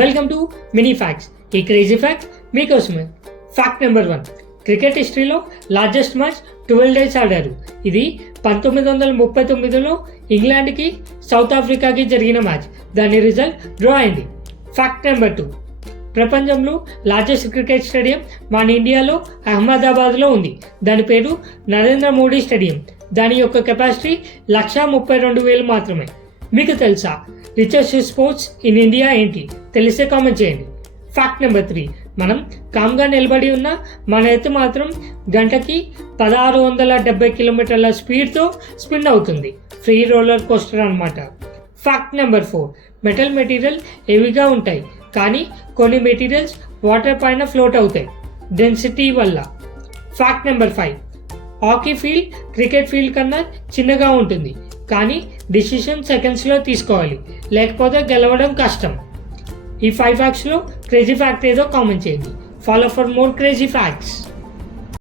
Welcome to mini facts. ఈ crazy fact మీకోసమే. Fact number 1. Cricket హిస్టరీలో లార్జెస్ట్ మ్యాచ్ 12 days ఆడారు. ఇది 1939లో ఇంగ్లాండ్కి సౌత్ ఆఫ్రికాకి జరిగిన మ్యాచ్. దాని రిజల్ట్ డ్రా అయింది. Fact number 2. ప్రపంచంలో లార్జెస్ట్ క్రికెట్ స్టేడియం మన ఇండియాలో అహ్మదాబాద్లో ఉంది. దాని పేరు నరేంద్ర మోడీ స్టేడియం. దాని యొక్క కెపాసిటీ 132,000 మాత్రమే. మీకు తెలుసా రిచెస్ట్ స్పోర్ట్స్ ఇన్ ఇండియా ఏంటి? తెలిస్తే కామెంట్ చేయండి. Fact number 3. మనం కామ్గా నిలబడి ఉన్న మన ఎత్తు మాత్రం గంటకి 1670 కిలోమీటర్ల స్పీడ్తో స్పిన్ అవుతుంది. ఫ్రీ రోలర్ కోస్టర్ అన్నమాట. Fact number 4. మెటల్ మెటీరియల్ హెవీగా ఉంటాయి, కానీ కొన్ని మెటీరియల్స్ వాటర్ పైన ఫ్లోట్ అవుతాయి డెన్సిటీ వల్ల. Fact number 5. Hockey field cricket field కన్నా చిన్నగా ఉంటుంది, కానీ డిసిషన్ సెకండ్స్లో తీసుకోవాలి, లేకపోతే గెలవడం కష్టం. ఈ 5 ఫ్యాక్ట్స్లో క్రేజీ ఫ్యాక్ట్ ఏదో కామెంట్ చేయండి. Follow for more crazy facts.